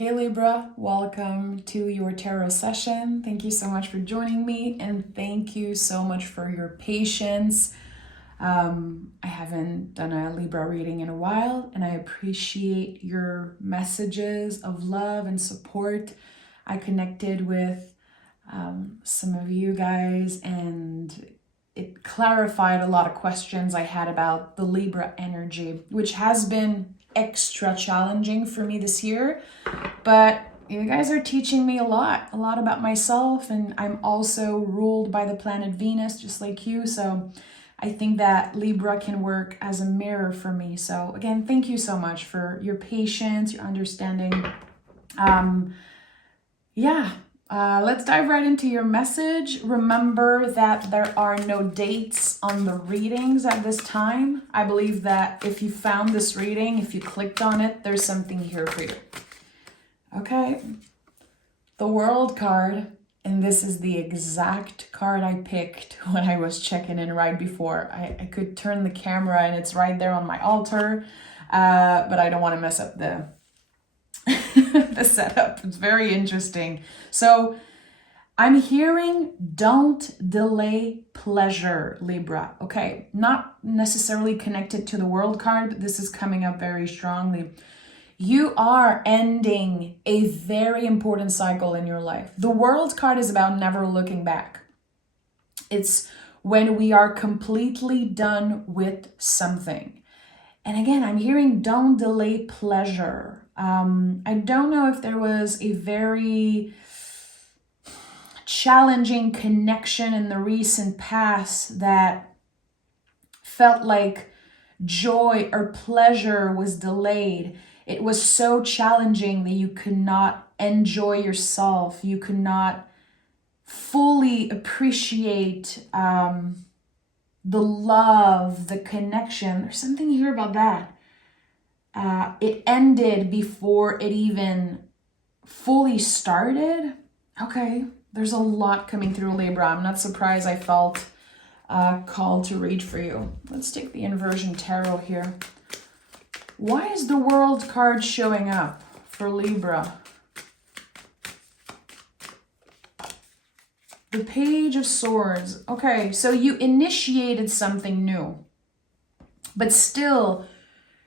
Hey Libra, welcome to your tarot session. Thank you so much for joining me and thank you so much for your patience. I haven't done a Libra reading in a while and I appreciate your messages of love and support. I connected with some of you guys and it clarified a lot of questions I had about the Libra energy, which has been extra challenging for me this year. But you guys are teaching me a lot about myself, and I'm also ruled by the planet Venus, just like you. So I think that Libra can work as a mirror for me. So again, thank you so much for your patience, your understanding. Let's dive right into your message. Remember that there are no dates on the readings at this time. I believe that if you found this reading, if you clicked on it, there's something here for you. Okay, the World card, and this is the exact card I picked when I was checking in right before. I could turn the camera and it's right there on my altar, but I don't want to mess up the the setup. It's very interesting. So I'm hearing don't delay pleasure, Libra. Okay, not necessarily connected to the World card, but this is coming up very strongly. You are ending a very important cycle in your life. The World card is about never looking back. It's when we are completely done with something. And again, I'm hearing don't delay pleasure. I don't know if there was a very challenging connection in the recent past that felt like joy or pleasure was delayed. It was so challenging that you could not enjoy yourself. You could not fully appreciate the love, the connection. There's something here about that. It ended before it even fully started. Okay, there's a lot coming through, Libra. I'm not surprised I felt called to read for you. Let's take the inversion tarot here. Why is the World card showing up for Libra? The Page of Swords. Okay, so you initiated something new, but still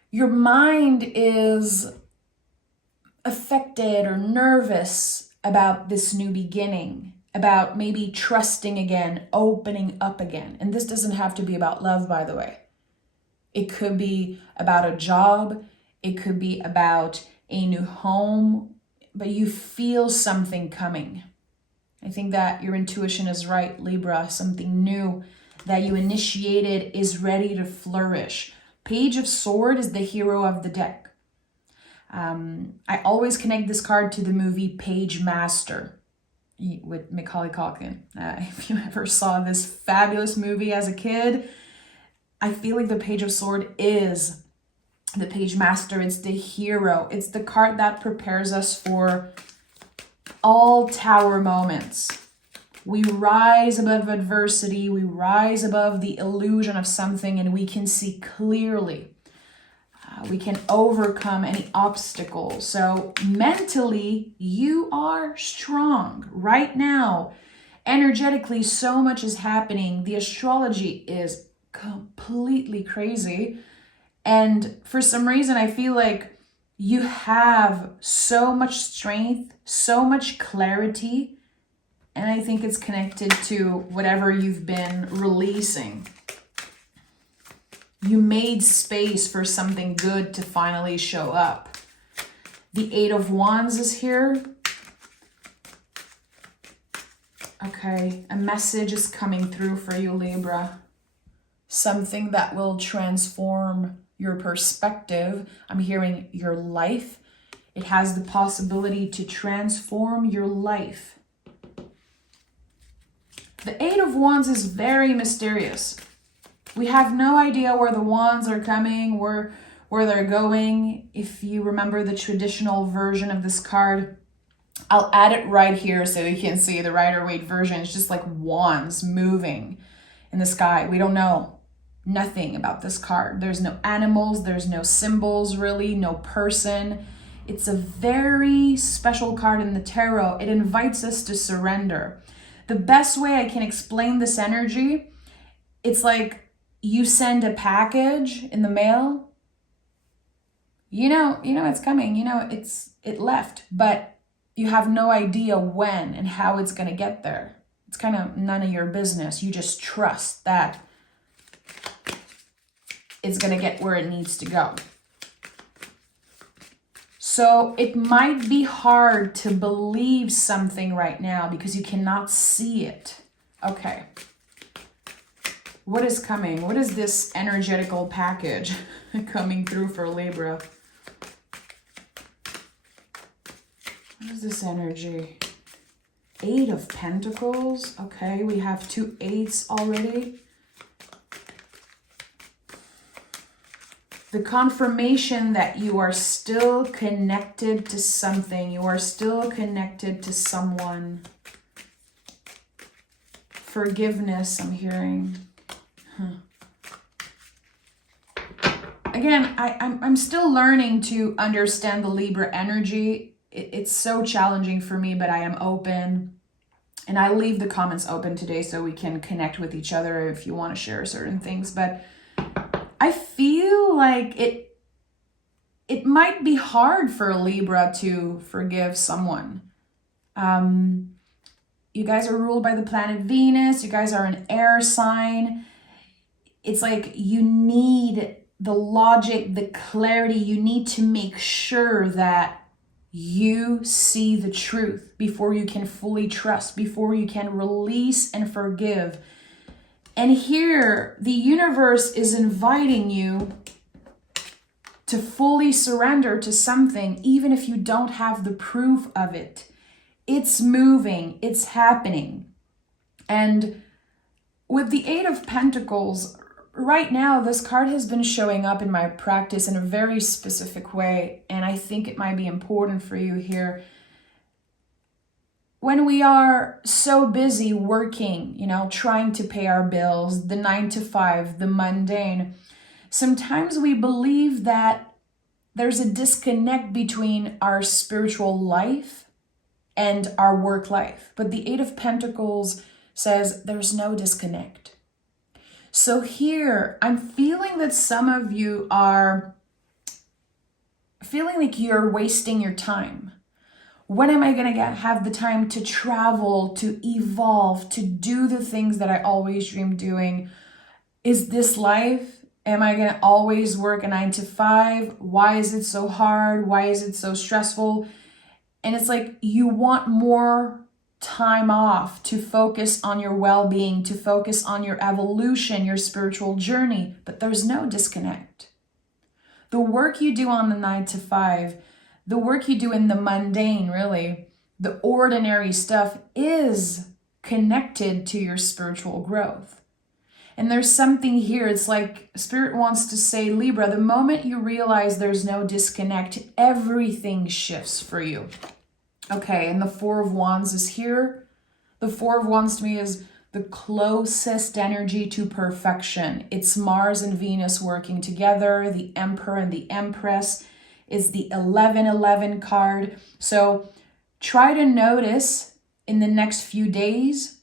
your mind is affected or nervous about this new beginning, about maybe trusting again, opening up again. And this doesn't have to be about love, by the way. It could be about a job. It could be about a new home, but you feel something coming. I think that your intuition is right, Libra. Something new that you initiated is ready to flourish. Page of Sword is the hero of the deck. I always connect this card to the movie Page Master with Macaulay Culkin. If you ever saw this fabulous movie as a kid, I feel like the Page of Sword is the Page Master. It's the hero. It's the card that prepares us for all tower moments. We rise above adversity. We rise above the illusion of something and we can see clearly. We can overcome any obstacle. So mentally, you are strong right now. Energetically, so much is happening. The astrology is completely crazy. And for some reason, I feel like you have so much strength, so much clarity. And I think it's connected to whatever you've been releasing. You made space for something good to finally show up. The Eight of Wands is here. Okay, a message is coming through for you, Libra. Something that will transform your perspective. I'm hearing your life. It has the possibility to transform your life. The Eight of Wands is very mysterious. We have no idea where the wands are coming, where they're going. If you remember the traditional version of this card, I'll add it right here so you can see the Rider-Waite version. It's just like wands moving in the sky. We don't know nothing about this card. There's no animals, there's no symbols really, no person. It's a very special card in the tarot. It invites us to surrender. The best way I can explain this energy, it's like you send a package in the mail. You know it's coming. You know it left, but you have no idea when and how it's going to get there. It's kind of none of your business. You just trust that it's going to get where it needs to go. So it might be hard to believe something right now because you cannot see it. Okay. What is coming? What is this energetical package coming through for Libra? What is this energy? 8 of Pentacles. Okay, we have 2 8s already. The confirmation that you are still connected to something. You are still connected to someone. Forgiveness, I'm hearing. Again, I'm still learning to understand the Libra energy. It's so challenging for me, but I am open. And I leave the comments open today so we can connect with each other if you want to share certain things. But I feel like it might be hard for a Libra to forgive someone. You guys are ruled by the planet Venus. You guys are an air sign. It's like you need the logic, the clarity. You need to make sure that you see the truth before you can fully trust, before you can release and forgive. And here, the universe is inviting you to fully surrender to something, even if you don't have the proof of it. It's moving, it's happening. And with the 8 of Pentacles, right now, this card has been showing up in my practice in a very specific way, and I think it might be important for you here. When we are so busy working, trying to pay our bills, the 9 to 5, the mundane, sometimes we believe that there's a disconnect between our spiritual life and our work life. But the 8 of Pentacles says there's no disconnect. So here, I'm feeling that some of you are feeling like you're wasting your time. When am I going to have the time to travel, to evolve, to do the things that I always dreamed doing? Is this life? Am I going to always work a 9 to 5? Why is it so hard? Why is it so stressful? And it's like you want more time off to focus on your well-being, to focus on your evolution, your spiritual journey, but there's no disconnect. The work you do on the 9 to 5, the work you do in the mundane, really, the ordinary stuff is connected to your spiritual growth. And there's something here, it's like Spirit wants to say, Libra, the moment you realize there's no disconnect, everything shifts for you. Okay, and the 4 of Wands is here. The 4 of Wands to me is the closest energy to perfection. It's Mars and Venus working together. The Emperor and the Empress is the 1111 card. So try to notice in the next few days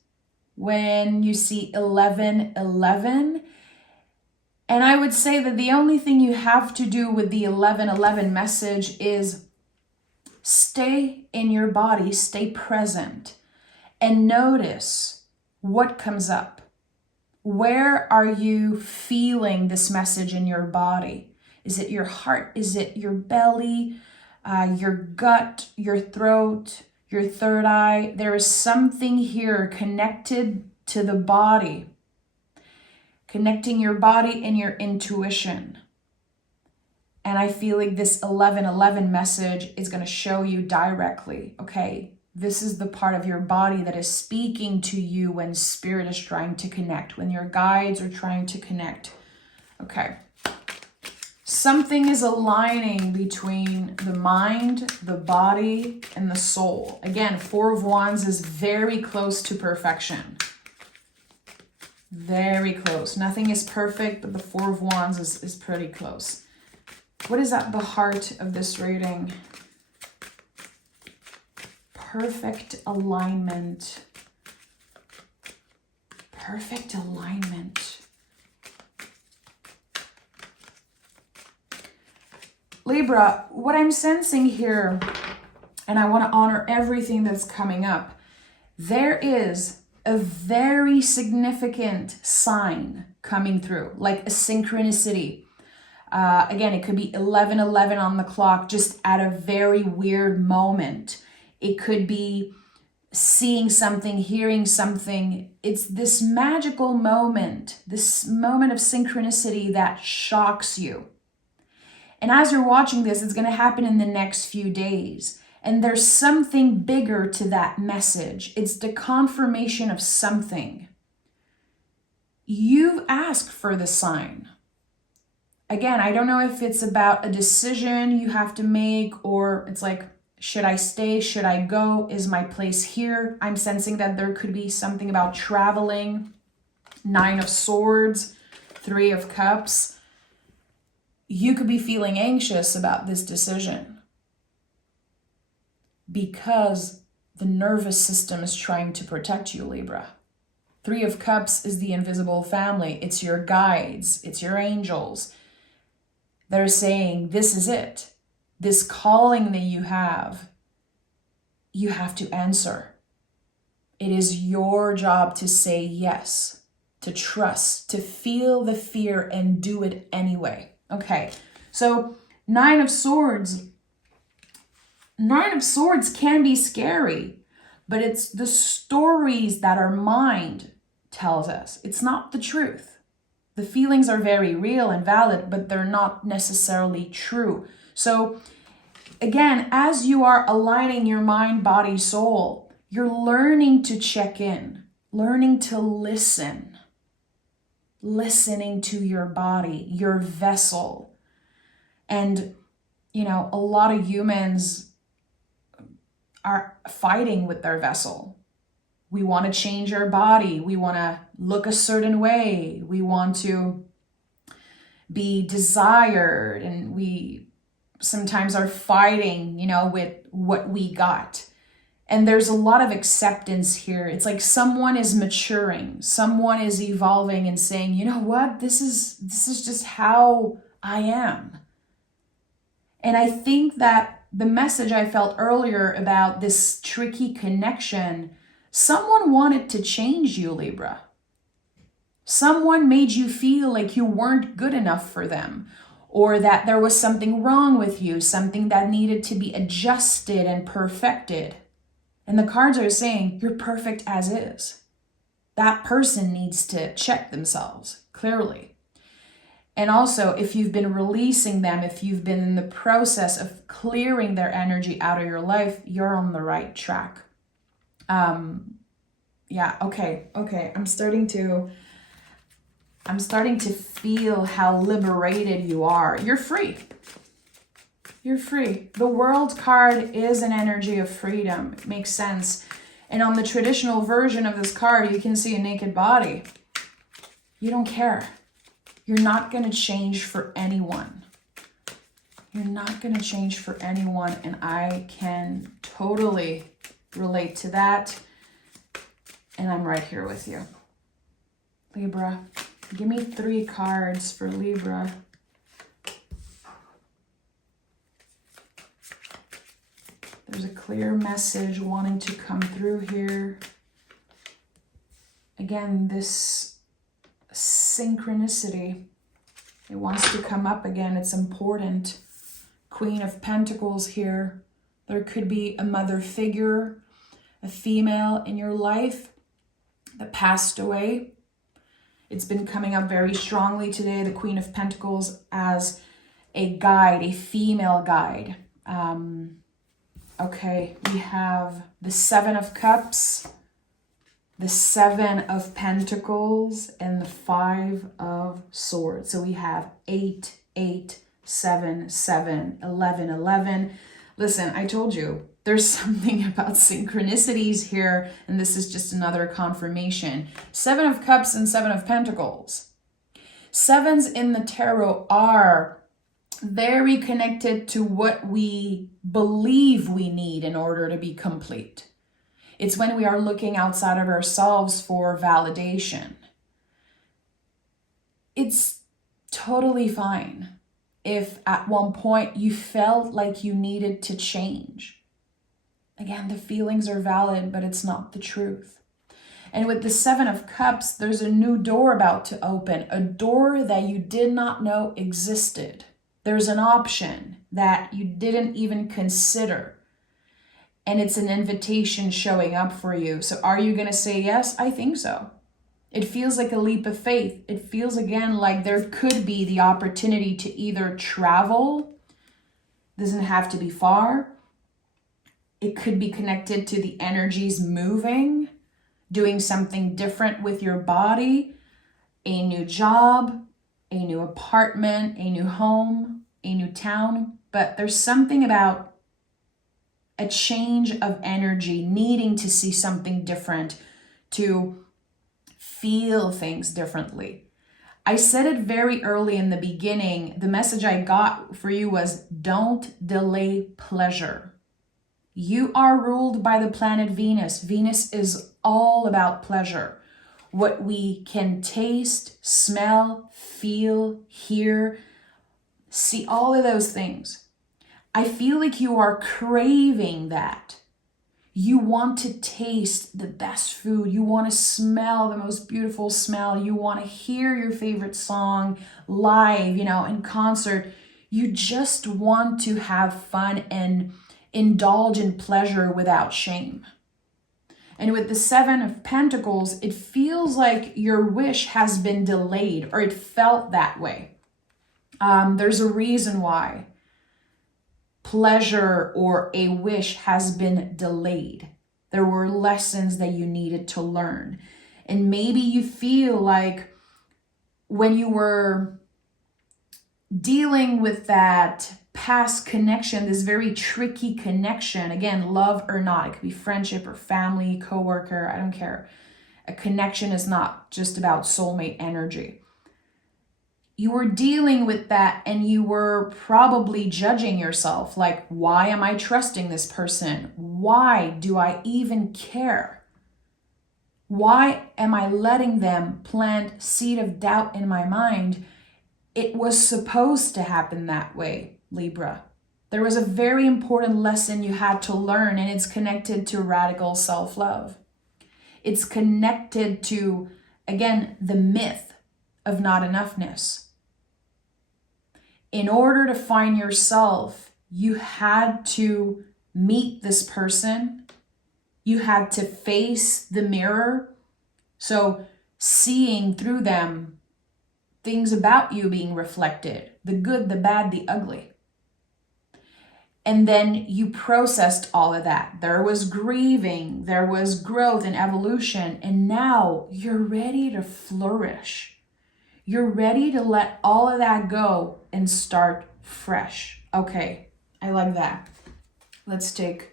when you see 1111. And I would say that the only thing you have to do with the 1111 message is stay in your body, stay present, and notice what comes up. Where are you feeling this message in your body? Is it your heart? Is it your belly, your gut, your throat, your third eye? There is something here connected to the body, connecting your body and your intuition. And I feel like this 1111 message is going to show you directly, okay, this is the part of your body that is speaking to you when Spirit is trying to connect, when your guides are trying to connect. Okay. Something is aligning between the mind, the body, and the soul. Again, 4 of Wands is very close to perfection. Very close. Nothing is perfect, but the 4 of Wands is pretty close. What is at the heart of this reading? perfect alignment. Perfect alignment. Libra, what I'm sensing here, and I want to honor everything that's coming up, there is a very significant sign coming through, like a synchronicity. Again, it could be 11:11 on the clock, just at a very weird moment. It could be seeing something, hearing something. It's this magical moment, this moment of synchronicity that shocks you. And as you're watching this, it's going to happen in the next few days. And there's something bigger to that message. It's the confirmation of something. You've asked for the sign. Again, I don't know if it's about a decision you have to make, or it's like, should I stay? Should I go? Is my place here? I'm sensing that there could be something about traveling. 9 of Swords, 3 of Cups. You could be feeling anxious about this decision because the nervous system is trying to protect you, Libra. 3 of Cups is the invisible family. It's your guides. It's your angels. They're saying, this is it. This calling that you have to answer. It is your job to say yes, to trust, to feel the fear and do it anyway. Okay, so 9 of Swords. 9 of Swords can be scary, but it's the stories that our mind tells us. It's not the truth. The feelings are very real and valid, but they're not necessarily true. So again, as you are aligning your mind, body, soul, you're learning to check in, learning to listen, listening to your body, your vessel. And, you know, a lot of humans are fighting with their vessel. We want to change our body. We want to look a certain way. We want to be desired. And we sometimes are fighting, you know, with what we got. And there's a lot of acceptance here. It's like someone is maturing. Someone is evolving and saying, you know what? This is just how I am. And I think that the message I felt earlier about this tricky connection, someone wanted to change you, Libra. Someone made you feel like you weren't good enough for them, or that there was something wrong with you, something that needed to be adjusted and perfected. And the cards are saying, you're perfect as is. That person needs to check themselves, clearly. And also, if you've been releasing them, if you've been in the process of clearing their energy out of your life, you're on the right track. Yeah, okay. I'm starting to feel how liberated you are. You're free. You're free. The World card is an energy of freedom. It makes sense. And on the traditional version of this card, you can see a naked body. You don't care. You're not going to change for anyone. You're not going to change for anyone. And I can totally relate to that. And I'm right here with you. Libra, give me 3 cards for Libra. There's a clear message wanting to come through here. Again, this synchronicity, it wants to come up again. It's important. Queen of Pentacles here. There could be a mother figure, a female in your life that passed away. It's been coming up very strongly today, the Queen of Pentacles as a guide, a female guide. Okay, we have the 7 of Cups, the 7 of Pentacles, and the 5 of Swords. So we have 8, 8, 7, 7, 11, 11. Listen, I told you, there's something about synchronicities here, and this is just another confirmation. 7 of Cups and 7 of Pentacles. 7s in the tarot are very connected to what we believe we need in order to be complete. It's when we are looking outside of ourselves for validation. It's totally fine if at one point you felt like you needed to change. Again, the feelings are valid, but it's not the truth. And with the Seven of Cups, there's a new door about to open, a door that you did not know existed. There's an option that you didn't even consider. And it's an invitation showing up for you. So are you going to say yes? I think so. It feels like a leap of faith. It feels, again, like there could be the opportunity to either travel, doesn't have to be far. It could be connected to the energies moving, doing something different with your body, a new job, a new apartment, a new home, a new town. But there's something about a change of energy, needing to see something different, to feel things differently. I said it very early in the beginning. The message I got for you was, don't delay pleasure. You are ruled by the planet Venus. Venus is all about pleasure. What we can taste, smell, feel, hear, see, all of those things. I feel like you are craving that. You want to taste the best food. You want to smell the most beautiful smell. You want to hear your favorite song live, in concert. You just want to have fun and indulge in pleasure without shame. And with the Seven of Pentacles, it feels like your wish has been delayed, or it felt that way. There's a reason why pleasure or a wish has been delayed. There were lessons that you needed to learn. And maybe you feel like when you were dealing with that past connection, this very tricky connection, again, love or not, it could be friendship or family, coworker, I don't care. A connection is not just about soulmate energy. You were dealing with that and you were probably judging yourself, like, why am I trusting this person? Why do I even care? Why am I letting them plant seed of doubt in my mind? It was supposed to happen that way, Libra. There was a very important lesson you had to learn, and it's connected to radical self-love. It's connected to, again, the myth of not enoughness. In order to find yourself, you had to meet this person. You had to face the mirror. So seeing through them, things about you being reflected, the good, the bad, the ugly. And then you processed all of that. There was grieving, there was growth and evolution, and now you're ready to flourish. You're ready to let all of that go and start fresh. Okay, I like that. Let's take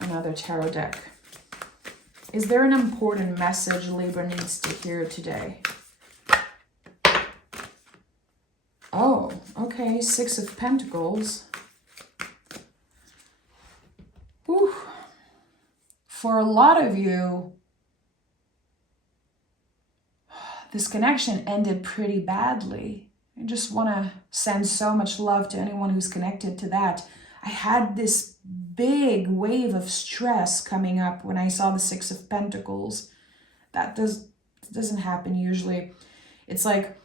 another tarot deck. Is there an important message Libra needs to hear today? Oh, okay, Six of Pentacles. Whew. For a lot of you, this connection ended pretty badly. I just want to send so much love to anyone who's connected to that. I had this big wave of stress coming up when I saw the Six of Pentacles. That doesn't happen usually. It's like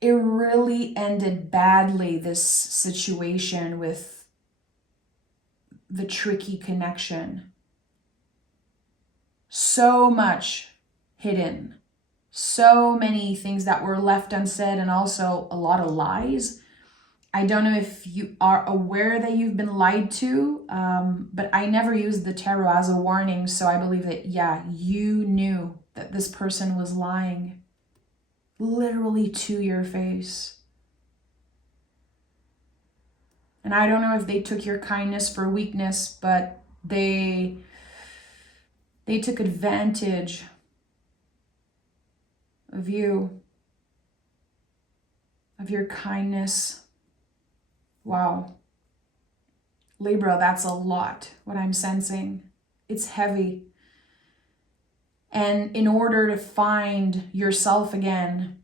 it really ended badly, this situation with the tricky connection. So much hidden. So many things that were left unsaid, and also a lot of lies. I don't know if you are aware that you've been lied to, but I never used the tarot as a warning, so I believe that, yeah, you knew that this person was lying, literally to your face. And I don't know if they took your kindness for weakness, but they took advantage of you, of your kindness. Wow. Libra, that's a lot, what I'm sensing. It's heavy. And in order to find yourself again,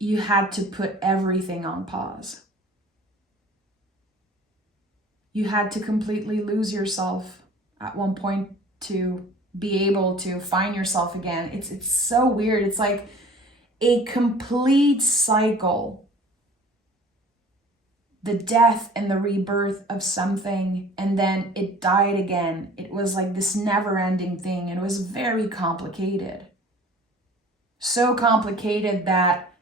you had to put everything on pause. You had to completely lose yourself at one point to be able to find yourself again. It's so weird. It's like a complete cycle. The death and the rebirth of something, and then it died again. It was like this never-ending thing, and it was very complicated. So complicated that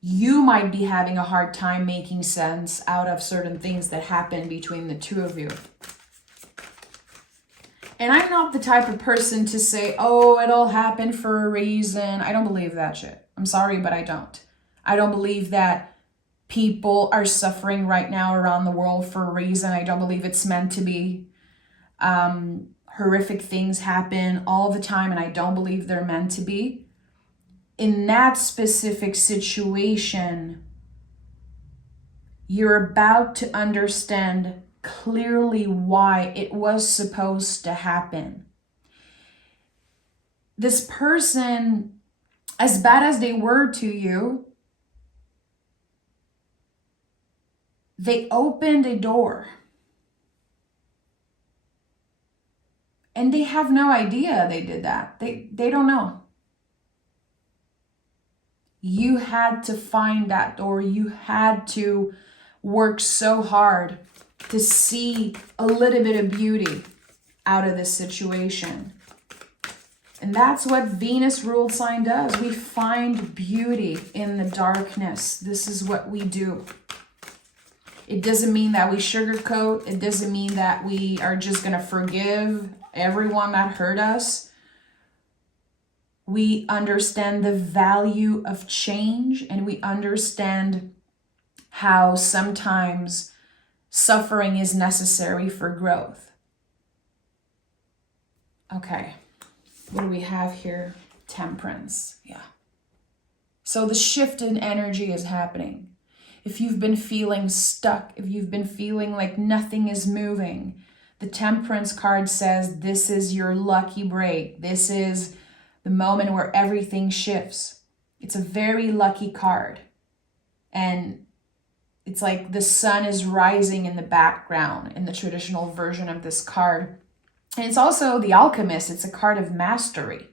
you might be having a hard time making sense out of certain things that happen between the two of you. And I'm not the type of person to say, oh, it all happened for a reason. I don't believe that shit. I'm sorry, but I don't. I don't believe that people are suffering right now around the world for a reason. I don't believe it's meant to be. Horrific things happen all the time, and I don't believe they're meant to be. In that specific situation, you're about to understand clearly why it was supposed to happen. This person, as bad as they were to you, they opened a door. And they have no idea they did that. They don't know. You had to find that door. You had to work so hard to see a little bit of beauty out of this situation. And that's what Venus ruled sign does. We find beauty in the darkness. This is what we do. It doesn't mean that we sugarcoat. It doesn't mean that we are just going to forgive everyone that hurt us. We understand the value of change, and we understand how sometimes suffering is necessary for growth. Okay, what do we have here? Temperance, yeah. So the shift in energy is happening. If you've been feeling stuck, if you've been feeling like nothing is moving, the Temperance card says this is your lucky break. This is the moment where everything shifts. It's a very lucky card. And it's like the sun is rising in the background in the traditional version of this card. And it's also the Alchemist. It's a card of mastery.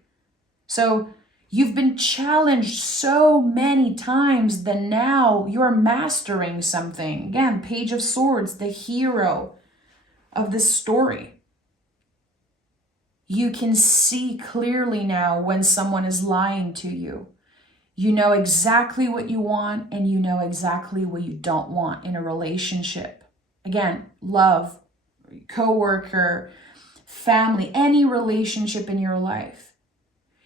So you've been challenged so many times that now you're mastering something. Again, Page of Swords, the hero of this story. You can see clearly now when someone is lying to you. You know exactly what you want, and you know exactly what you don't want in a relationship. Again, love, coworker, family, any relationship in your life.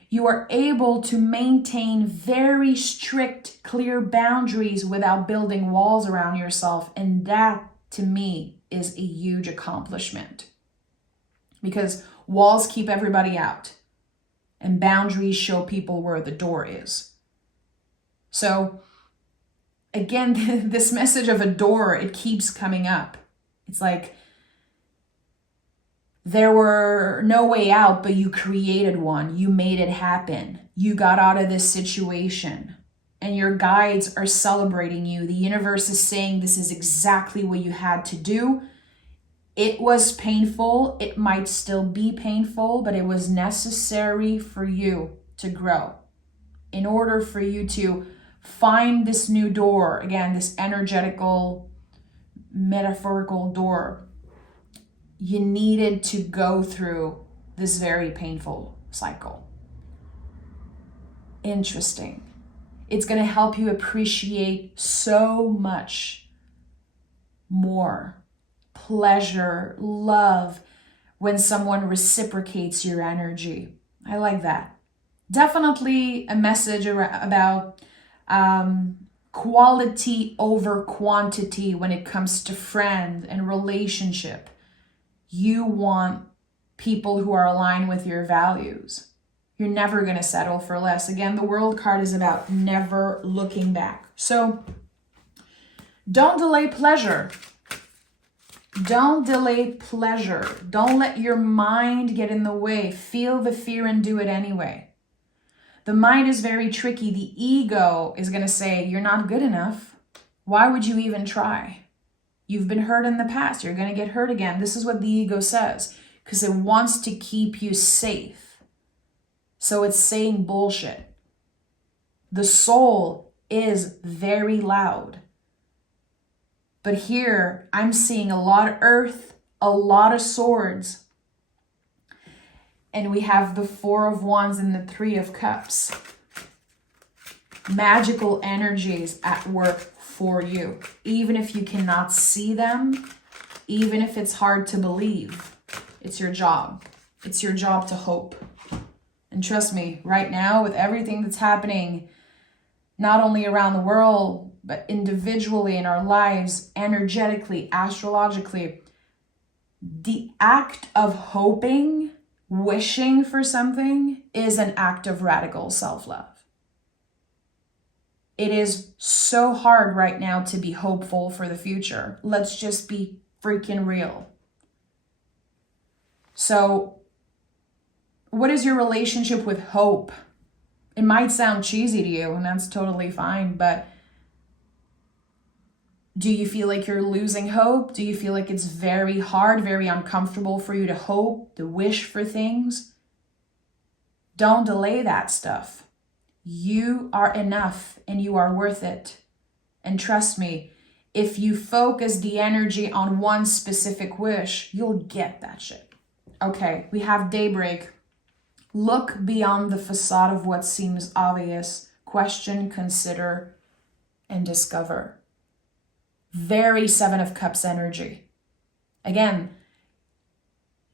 You are able to maintain very strict, clear boundaries without building walls around yourself. And that, to me, is a huge accomplishment. Because walls keep everybody out, and boundaries show people where the door is. So again, this message of a door, it keeps coming up. It's like there were no way out, but you created one. You made it happen. You got out of this situation, and your guides are celebrating you. The universe is saying this is exactly what you had to do. It was painful. It might still be painful, but it was necessary for you to grow. In order for you to find this new door, again, this energetical, metaphorical door, you needed to go through this very painful cycle. Interesting. It's going to help you appreciate so much more pleasure, love, when someone reciprocates your energy. I like that. Definitely a message about quality over quantity when it comes to friend and relationship. You want people who are aligned with your values. You're never going to settle for less. Again, the World card is about never looking back. So don't delay pleasure. Don't delay pleasure. Don't let your mind get in the way. Feel the fear and do it anyway. The mind is very tricky. The ego is going to say, you're not good enough. Why would you even try? You've been hurt in the past. You're going to get hurt again. This is what the ego says because it wants to keep you safe. So it's saying bullshit. The soul is very loud. But here I'm seeing a lot of earth, a lot of swords. And we have the 4 of Wands and the 3 of Cups. Magical energies at work for you. Even if you cannot see them, even if it's hard to believe, it's your job. It's your job to hope. And trust me, right now with everything that's happening, not only around the world, but individually in our lives, energetically, astrologically, the act of hoping, wishing for something is an act of radical self-love. It is so hard right now to be hopeful for the future. Let's just be freaking real. So, what is your relationship with hope? It might sound cheesy to you, and that's totally fine, but do you feel like you're losing hope? Do you feel like it's very hard, very uncomfortable for you to hope, to wish for things? Don't delay that stuff. You are enough and you are worth it. And trust me, if you focus the energy on one specific wish, you'll get that shit. Okay, we have daybreak. Look beyond the facade of what seems obvious. Question, consider, and discover. Very 7 of Cups energy. Again,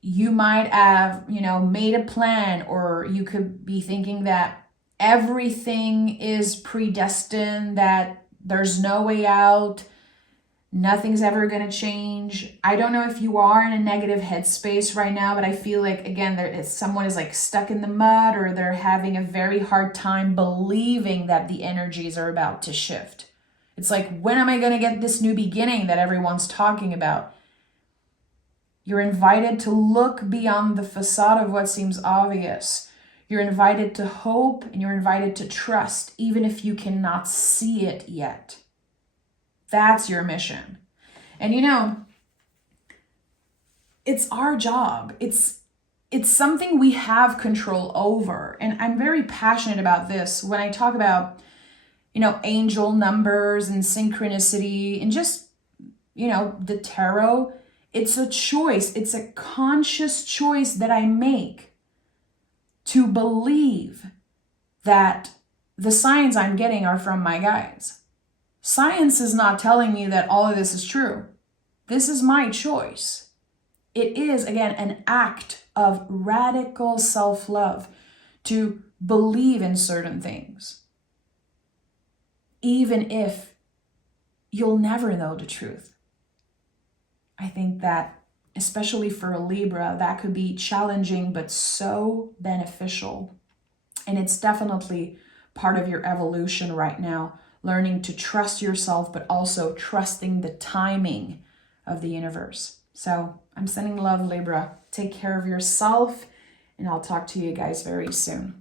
you might have, made a plan, or you could be thinking that everything is predestined, that there's no way out, nothing's ever going to change. I don't know if you are in a negative headspace right now, but I feel like, again, someone is like stuck in the mud, or they're having a very hard time believing that the energies are about to shift. It's like, when am I going to get this new beginning that everyone's talking about? You're invited to look beyond the facade of what seems obvious. You're invited to hope, and you're invited to trust, even if you cannot see it yet. That's your mission. And it's our job. It's something we have control over. And I'm very passionate about this when I talk about angel numbers and synchronicity and just, the tarot. It's a choice. It's a conscious choice that I make to believe that the signs I'm getting are from my guides. Science is not telling me that all of this is true. This is my choice. It is, again, an act of radical self-love to believe in certain things, even if you'll never know the truth. I think that, especially for a Libra, that could be challenging, but so beneficial. And it's definitely part of your evolution right now, learning to trust yourself, but also trusting the timing of the universe. So I'm sending love, Libra. Take care of yourself, and I'll talk to you guys very soon.